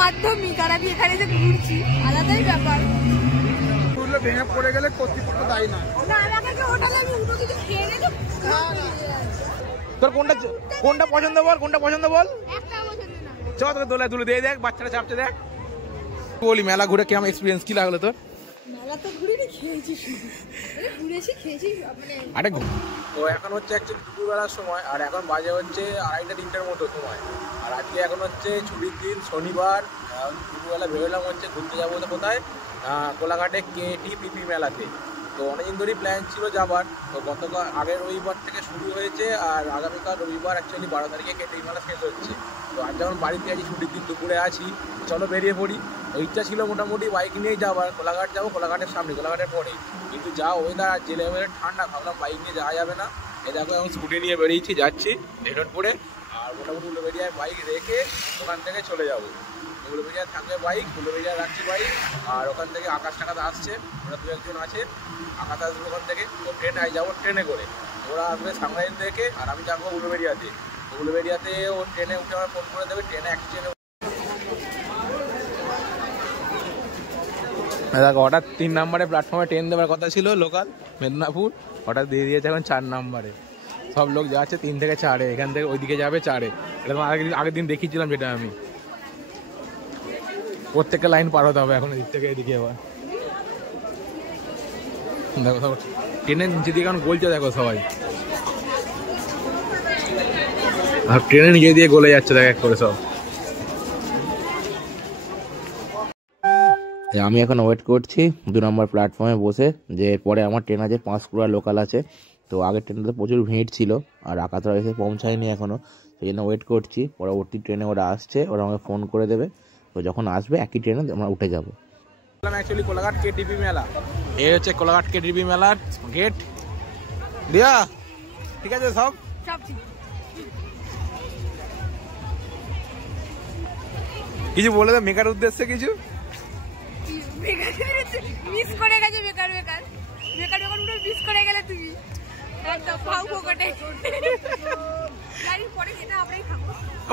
মাধ্যমিক আর আমি এখানে যে ঘুরছি আলাদাই ব্যাপার। ভেঙে পড়ে গেলে কর্তৃপক্ষ দায়ী না। তোর কোনটা পছন্দ বল, কোনটা পছন্দ বল। চল তোকে দোলায় তুলে দিয়ে দেখ, বাচ্চারা চাপছে দেখ। বলি মেলা ঘুরে কেমন এক্সপিরিয়েন্স কি লাগলো তোর? মেলা তো ঘুরিনি, খেয়েছি শুধু, ঘুরেছি খেয়েছি। আরে তো এখন হচ্ছে অ্যাকচুয়ালি দুপুরবেলার সময়, আর এখন বাজে হচ্ছে 2:30-3টার মতো সময়। আর আজকে এখন হচ্ছে ছুটির দিন, শনিবার। দুপুরবেলা বেরোলাম হচ্ছে ঘুরতে যাবো তো কোথায়, কোলাঘাটে KTPP মেলাতে। তো অনেকদিন ধরেই প্ল্যান ছিল যাবার। তো গতকাল আগের রবিবার থেকে শুরু হয়েছে, আর আগামীকাল রবিবার অ্যাকচুয়ালি 12 তারিখে KTPP মেলা শেষ হচ্ছে। তো আজ যখন বাড়িতে আছি, ছুটির দিন দুপুরে আছি, চলো বেরিয়ে পড়ি। তো ইচ্ছা ছিল মোটামুটি বাইক নিয়েই যাবার, কোলাঘাট যাবো, কোলাঘাটের সামনে, কোলাঘাটের পরে। কিন্তু যা ওয়েদার আর যে লেভেলের ঠান্ডা, ভাবলাম বাইক নিয়ে যাওয়া যাবে না। এই দেখো এখন স্কুটি নিয়ে বেরিয়েছি, যাচ্ছি রেডটপুরে। আর মোটামুটি উলুবেড়িয়ায় বাইক রেখে ওখান থেকে চলে যাবো। উলুবেড়িয়ায় থাকবে বাইক, উলুবেড়িয়ায় রাখছি বাইক। আর ওখান থেকে আকাশ টাকাতে আসছে, ওরা 2-1 আছে, আকাশ আসবে ওখান থেকে। তো ট্রেনে যাবো, ট্রেনে করে ওরা আসবে সাংলাইন থেকে, আর আমি যাবো উলুবেড়িয়াতে। উলুবেড়িয়াতে ও ট্রেনে উঠে আমার ফোন করে দেবে, ট্রেনে এক ট্রেনে। দেখো হঠাৎ 3 নম্বরে প্ল্যাটফর্মে ট্রেন দেওয়ার কথা ছিল লোকাল মেদিনীপুর, হঠাৎ দিয়ে দিয়েছে এখন 4 নম্বরে। সব লোক যাচ্ছে 3 থেকে 4-এ, এখান থেকে ওইদিকে যাবে 4-এ। এটা আগের দিন দেখিয়েছিলাম, যেটা আমি প্রত্যেকটা লাইন পার হতে হবে এখন এদিক থেকে এদিকে। আবার দেখো সব ট্রেনের নিচে দিয়ে এখন গলছে, দেখো সবাই, আর ট্রেনের নিচে দিয়ে গলে যাচ্ছে দেখ এক করে সব। আমি এখন ওয়েট করছি 2 নম্বর প্ল্যাটফর্মে বসে, যে পরে আমার ট্রেন আছে, 5কুড়া লোকাল আছে। তো আগের ট্রেনটাতে প্রচুর ভিড় ছিল, আর আকাতরা এসে পৌঁছায়নি এখনও, সেই জন্য ওয়েট করছি। পরবর্তী ট্রেনে ওরা আসছে, ওরা আমাকে ফোন করে দেবে। তো যখন আসবে একই ট্রেনে আমরা উঠে যাবো। অ্যাকচুয়ালি কোলাঘাট KTPP মেলা, এই হচ্ছে কোলাঘাট KTPP মেলার গেট। দিয়া ঠিক আছে, সব কিছু বলে দাও মেকার উদ্দেশ্যে, কিছু মিস করে গেছে। বেকার যখন মিস করে গেলে তুমি একদম ফাউ ফোকটে।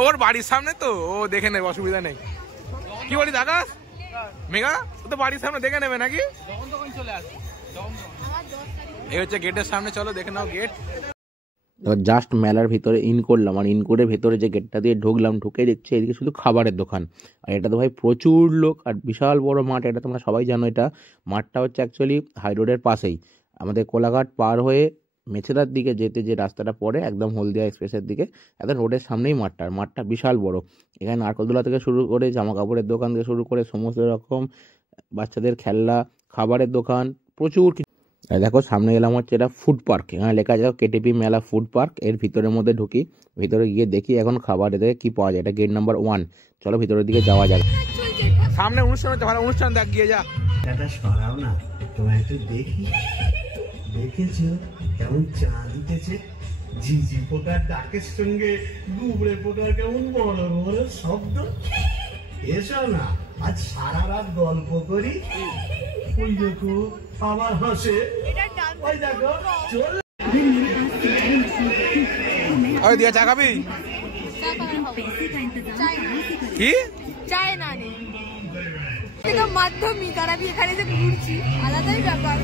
ওর বাড়ির সামনে তো, ও দেখে নেবে, অসুবিধা নেই। কি বলি দাদা, মেঘা ও তো বাড়ির সামনে দেখে নেবে নাকি? এই হচ্ছে গেটের সামনে, চলো দেখে নাও গেট। জাস্ট মেলার ভিতরে ইন করলাম, আর ইন করে ভেতরে যে গেটটা দিয়ে ঢুকলাম, ঢুকে দেখছি এদিকে শুধু খাবারের দোকান। আর এটা তো ভাই প্রচুর লোক, আর বিশাল বড় মাঠ। এটা তোমরা সবাই জানো, এটা মাঠটা হচ্ছে অ্যাকচুয়ালি হাই রোডের পাশেই। আমাদের কোলাঘাট পার হয়ে মেছেদার দিকে যেতে যে রাস্তাটা পড়ে, একদম হলদিয়া এক্সপ্রেসের দিকে, একদম রোডের সামনেই মাঠটা। আর মাঠটা বিশাল বড়। এখানে নারকলদোলা থেকে শুরু করে জামা কাপড়ের দোকান থেকে শুরু করে সমস্ত রকম বাচ্চাদের খেলনা, খাবারের দোকান, প্রচুর কিছু। দেখো সামনে গেলাম হচ্ছে এটা ফুড পার্ক, এখানে লেখা আছে KTPP মেলা ফুড পার্ক। এর ভিতরের মধ্যে ঢুকি, ভিতরে গিয়ে দেখি এখন খাবার এতে কি পাওয়া যায়। এটা গেট নাম্বার 1, চলো ভিতরের দিকে যাওয়া যাক। সামনে অনুষ্ঠান হচ্ছে, ভালো অনুষ্ঠান, দেখ গিয়ে যা। এটা সরাও না, তোমায় একটু দেখি। দেখেছো কেমন চাঁদ উঠেছে, ঝিঝি পোকার ডাকের সঙ্গে গুবড়ে পোকার কেমন বড় বড় শব্দ। এসো না, আজ সারা রাত গল্প করি। ওই দেখো আবার হাসে, ওই দেখো চল। ওই দিয়া চা খাবি? কি চায় না রে, এটা মাধ্যমিক আর আমি এখানে যে ঘুরছি আলাদাই ব্যাপার।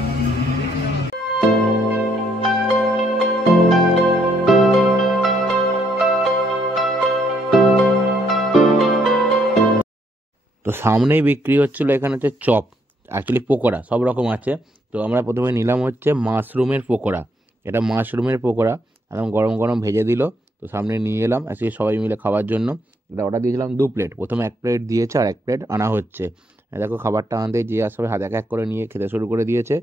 তো সামনেই বিক্রি হচ্ছিলো, এখানে হচ্ছে চপ, অ্যাকচুয়ালি পকোড়া সব রকম আছে। তো আমরা প্রথমে নিলাম হচ্ছে মাশরুমের পকোড়া। এটা মাশরুমের পকোড়া একদম গরম গরম ভেজে দিল। তো সামনে নিয়ে এলাম অ্যাকচুয়ালি সবাই মিলে খাওয়ার জন্য। এটা অর্ডার দিয়েছিলাম 2 প্লেট, প্রথমে 1 প্লেট দিয়েছে আর 1 প্লেট আনা হচ্ছে। দেখো খাবারটা আনতে যে সবাই হাতে এক করে নিয়ে খেতে শুরু করে দিয়েছে।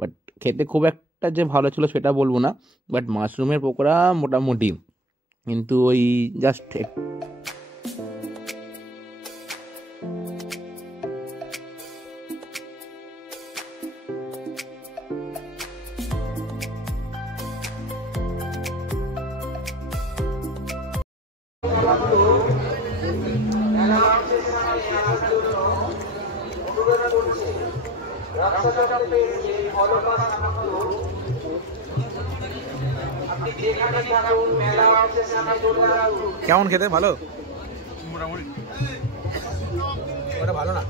বাট খেতে খুব একটা যে ভালো ছিল সেটা বলবো না, বাট মাশরুমের পকোড়া মোটামুটি, কিন্তু ওই জাস্ট কেমন খেতে? ভালো মোটামুটি। ওটা ভালো না।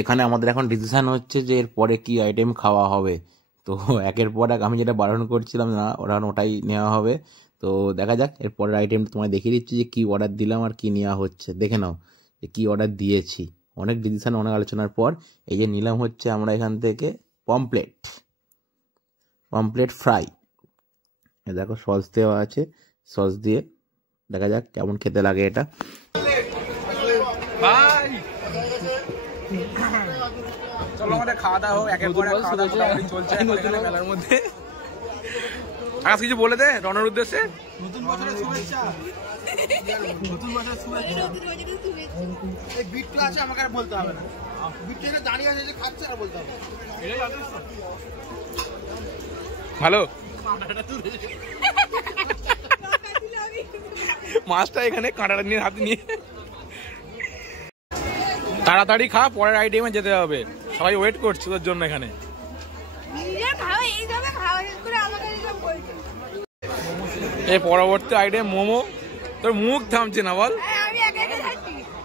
এখানে আমাদের এখন ডিসিশন হচ্ছে যে এরপরে কি আইটেম খাওয়া হবে। তো একের পর এক আমি যেটা বারণ করছিলাম না, ওটাই নেওয়া হবে। তো দেখা যাক এরপরের আইটেমটা তোমায় দেখিয়ে দিচ্ছি যে কি অর্ডার দিলাম আর কি নেওয়া হচ্ছে। দেখে নাও যে কি অর্ডার দিয়েছি। অনেক ডিসিশন, অনেক আলোচনার পর এই যে নিলাম হচ্ছে আমরা এখান থেকে পমপ্লেট ফ্রাই। দেখো সস দেওয়া আছে, সস দিয়ে দেখা যাক কেমন খেতে লাগে এটা। চলো আমাদের খাওয়া দাওয়া হোক, একের পর এক খাওয়া দাওয়া চলছে মেলার মধ্যে। আকাশ কিছু বলে দে রনের উদ্দেশ্যে। নতুন বছরের শুভেচ্ছা। নতুন বছরের শুভেচ্ছা। এই বিটটা আছে, আমাকে আর বলতে হবে না। বিটটা দাঁড়িয়ে আছে যে খাচ্ছে আর বলতে হবে। এটাই যথেষ্ট। ভালো মাছটা এখানে কাঁটাটা নিয়ে হাতে নিয়ে তাড়াতাড়ি খা, পরের আইটেমে যেতে হবে। সবাই ওয়েট করছে তোর জন্য এখানে। এই পরবর্তী আইটেম মোমো। তোর মুখ থামছে না বল,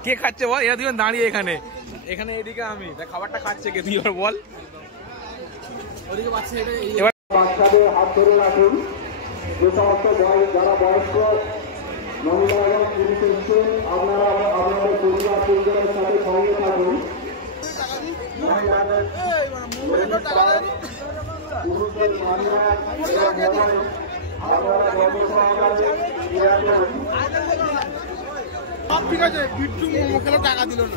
কে খাচ্ছে বল? এরা দুজন দাঁড়িয়ে এখানে এদিকে আমি খাবারটা খাচ্ছে কে তুই বল। এবার বাচ্চাদের হাত ধরে রাখুন, যে সমস্ত যারা বয়স্ক মহিলা এবং পুরুষ এসছেন আপনারা আপনাদের পরিবার পরিজনের সাথে সঙ্গে থাকুন। ঠিক আছে, বিট্টু মোমো খেলে টাকা দিল না,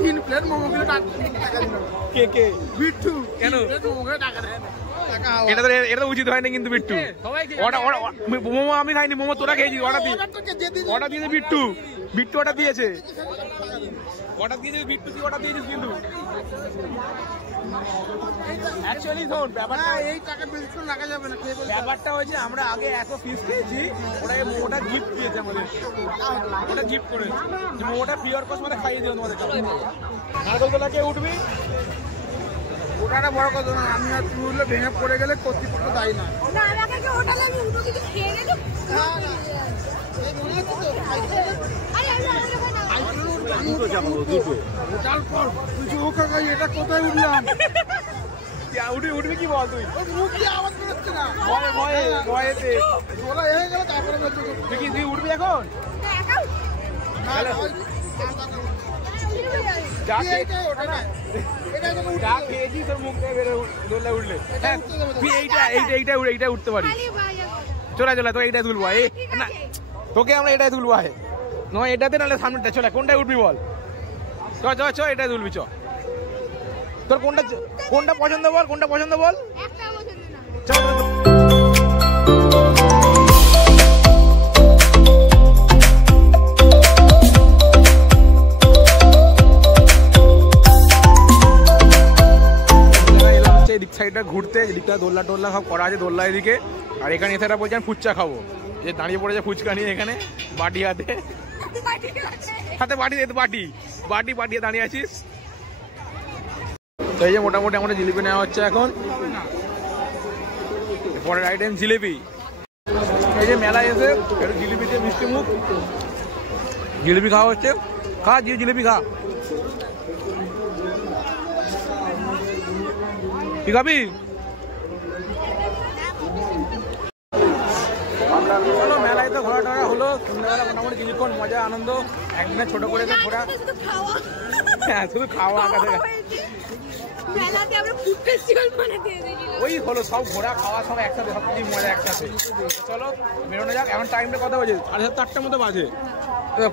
3 প্লেট মোমো খেলে টাকা দিল না। কে বিট্টু কেন মোমো খেলে টাকা দেয় না? এটা তো উচিত হয় না কিন্তু বিট্টু। মোমো আমি খাইনি, মোমো তোরা খেয়েছিস। অর্ডার দিয়েছে বিট্টু অর্ডার দিয়েছে বিট্টু, তুই অর্ডার দিয়েছিস কিন্তু। অ্যাকচুয়ালি শোন ব্যাপারটা, এই টাকা বিলকুল লাগা যাবে না। ব্যাপারটা হয়েছে আমরা আগে 100 পিস খেয়েছি, ওরা এই মোমোটা গিফট দিয়েছে আমাদের, ওটা গিফট করে মোমোটা পিওর কস মানে খাইয়ে দিও তোমাদের। নারকলতলা কে উঠবি? ওটা বড় কথা না, আমি আর তুই উঠলে ভেঙে পড়ে গেলে কর্তৃপক্ষ দায়ী না। এটা কোথায় উঠলাম? উঠবি কি বল? তুই তুই উঠবি এখন? এইটা উঠতে পারি। চলে তো এইটাই তুলবো না, তোকে আমরা এটাই তুলবো নয় এটাতে, নাহলে সামনেটা। চলে কোনটাই উঠবি বল? চ এটাই তুলবি। চ তোর কোনটা পছন্দ বল, কোনটা পছন্দ বল। এদিক সাইডটা ঘুরতে, এদিকটা দোল্লা টোল্লা সব করা আছে, দোল্লা এদিকে। আর এখানে এছাড়া বলছেন ফুচকা খাবো, যে দাঁড়িয়ে পড়েছে ফুচকা নিয়ে এখানে বাটি হাতে বাটি দাঁড়িয়ে আছিস। তো এই যে মোটামুটি আমাদের জিলিপি নেওয়া হচ্ছে এখন। পরের আইটেম জিলিপি। এই যে মেলায় এসে একটু জিলিপি দিয়ে মিষ্টি মুখ, জিলিপি খাওয়া হচ্ছে। খা জিলিপি খা। কি খাবি? চলো মেলায় তো ঘোরা টোরা হলো, সন্ধ্যাবেলা মোটামুটি কিছুক্ষণ মজা আনন্দ। একদিনে ছোট করে ঘোরা, হ্যাঁ শুধু খাওয়া। ওই হলো সব ঘোরা খাওয়া সব একসাথে, সব কিছু মজা একসাথে। চলো বেরোনো যাক। এখন টাইমটা কত বাজে? 7:30 8টার মতো বাজে,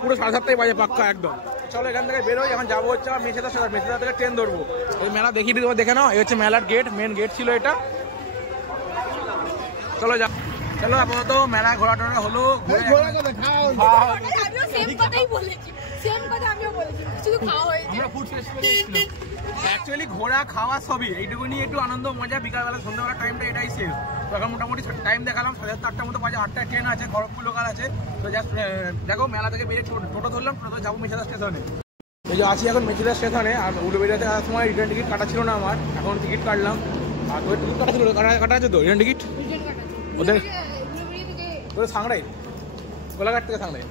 পুরো 7:30টাই বাজে পাক্কা একদম। চলো এখান থেকে বেরোই। এখন যাবো হচ্ছে আমার মেছেদা থেকে ট্রেন ধরবো। এই মেলা দেখিয়ে দিই, তোমার দেখে নাও। এই হচ্ছে মেলার গেট, মেন গেট ছিল এটা। চলো যা, চলো আপাতত মেলা ঘোরা টোরা হলো। অ্যাকচুয়ালি ঘোরা খাওয়া সবই, এইটুকু নিয়ে একটু আনন্দ মজা। বিকালবেলা সন্ধ্যাবেলা টাইমটা এটাই শেষ। তো এখন মোটামুটি টাইম দেখালাম 7:30 8টার মতো বাজে। 8টায় ট্রেন আছে, খড়গপুর লোকাল আছে। তো জাস্ট দেখো মেলা থেকে বেরিয়ে টোটো ধরলাম, টোটো যাবো মেছেদা স্টেশনে। এই যে আছি এখন মেচেদা স্টেশনে, আর উলুবেড়িয়াতে আসার সময় রিটার্ন টিকিট কাটা ছিল না আমার, এখন টিকিট কাটলাম। আর তোর টিকিট কাটা ছিল, কাটা আছে তো রিটার্ন টিকিট ওদের তোদের সাংড়াই গোলাঘাট থেকে সাংড়াই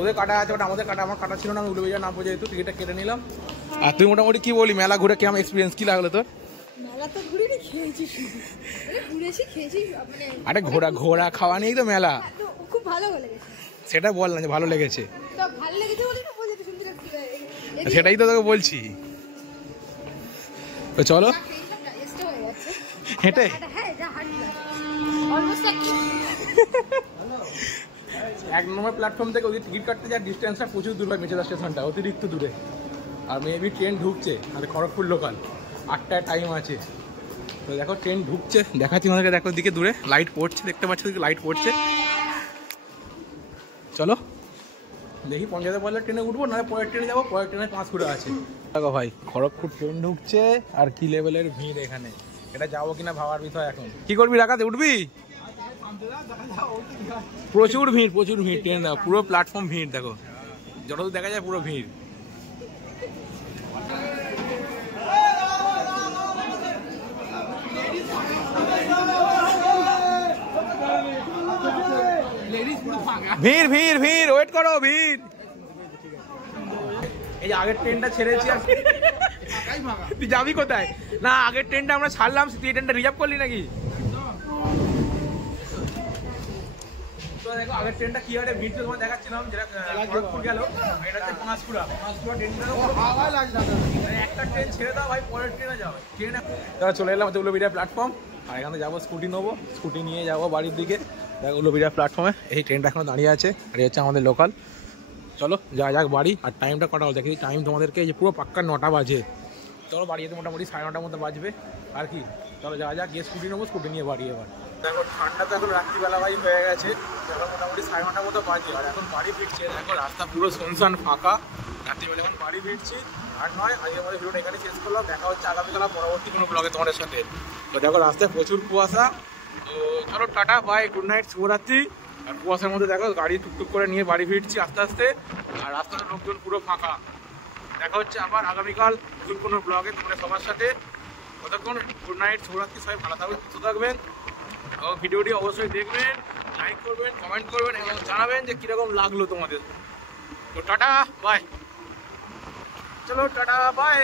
ওদের কাটা আছে, ওটা আমাদের কাটা, আমার কাটা ছিল না, আমি উলুবেড়িয়া নামবো যেহেতু টিকিটটা কেটে নিলাম। আর তুই মোটামুটি কি বলি মেলা ঘুরে কেমন এক্সপিরিয়েন্স কি লাগলো তোর? মেলা তো ঘুরিনি, খেয়েছি শুধু, ঘুরেছি খেয়েছি মানে। আরে ঘোরা খাওয়া নিয়েই তো মেলা। খুব ভালো লেগেছে। সেটা বল না যে ভালো লেগেছে। তো ভালো লেগেছে বলে না বলতে শুনতে সেটাই তো তোকে বলছি। তো চলো হেঁটে এক নম্বর প্ল্যাটফর্ম থেকে ওদের টিকিট কাটতে যাওয়ার ডিস্টেন্সটা প্রচুর দূর হয়, মেচেদা স্টেশনটা অতিরিক্ত দূরে। আর মেবি ট্রেন ঢুকছে, আর খড়গপুর লোকাল 8টায় টাইম আছে। তো দেখো ট্রেন ঢুকছে, দেখাচ্ছি আমাদেরকে, দেখো দিকে দূরে লাইট পড়ছে, দেখতে পাচ্ছি দিকে লাইট পড়ছে। চলো দেখি পঞ্চায়েতে বললে ট্রেনে উঠবো, নাহলে পরের ট্রেনে যাবো, পরের ট্রেনে পাঁচকুড়া আছে। দেখো ভাই খড়গপুর ট্রেন ঢুকছে, আর কি লেভেলের ভিড় এখানে, এটা যাবো কিনা ভাবার বিষয় এখন। কি করবি রাখাতে উঠবি? প্রচুর ভিড় ট্রেন, দেখো পুরো প্ল্যাটফর্ম ভিড়, দেখো যতদূর দেখা যায় পুরো ভিড়। ভিড় ওয়েট করো, ভিড়। এই যে আগের ট্রেনটা ছেড়েছি, আর তুই যাবি কোথায়? না আগের ট্রেনটা আমরা ছাড়লাম, তুই ট্রেনটা রিজার্ভ করলি নাকি? দেখো আগের ট্রেনটা কি হারে ভিড় তোমার দেখাচ্ছিলাম, যেটা খড়গপুর গেল, এটা হচ্ছে পাঁশকুড়া ট্রেনটা একটা ট্রেন ছেড়ে দাও ভাই, পরের ট্রেনে যাও। ট্রেনে তারা চলে এলাম হচ্ছে উলুবেড়িয়া প্ল্যাটফর্ম, আর এখানে যাবো স্কুটি নেবো, স্কুটি নিয়ে যাবো বাড়ির দিকে। দেখো উলুবেড়িয়া প্ল্যাটফর্মে এই ট্রেনটা এখনো দাঁড়িয়ে আছে, আর এই হচ্ছে আমাদের লোকাল। চলো যা যাক বাড়ি। আর টাইমটা কটা হল দেখি, টাইম তোমাদেরকে এই যে পুরো পাক্কা 9টা বাজে। চলো বাড়ি যেতে মোটামুটি 9:30টার মধ্যে বাজবে আর কি। চলো যা যাক, গিয়ে স্কুটি নেবো, স্কুটি নিয়ে বাড়ি এবার। দেখো ঠান্ডা তো এখন রাত্রিবেলা ভাই হয়ে গেছে, এখন মোটামুটি 9:30টার মতো বাজে, আর এখন বাড়ি ফিরছে। দেখো রাস্তা পুরো শুনশান ফাঁকা, রাত্রিবেলা এখন বাড়ি ফিরছি। আর নয়, আজকের মধ্যে ভিডিওটা এখানে শেষ করলাম, দেখা হচ্ছে আগামীকাল পরবর্তী কোনো ব্লগে তোমাদের সাথে। তো দেখো রাস্তায় প্রচুর কুয়াশা, তো চলো টাটা বাই, গুড নাইট, শুভরাত্রি। আর কুয়াশার মধ্যে দেখো গাড়ি টুকটুক করে নিয়ে বাড়ি ফিরছি আস্তে আস্তে, আর রাস্তার লোকজন পুরো ফাঁকা। দেখা হচ্ছে আবার আগামীকাল নতুন কোনো ব্লগে তোমরা সবার সাথে। ততক্ষণ গুড নাইট, শুভরাত্রি, সবাই ভালো থাকবেন, সুস্থ থাকবেন। এবং ভিডিওটি অবশ্যই দেখবেন, লাইক করবেন, কমেন্ট করবেন এবং জানাবেন যে কীরকম লাগলো তোমাদের। তো টাটা বাই, চলো টাটা বাই।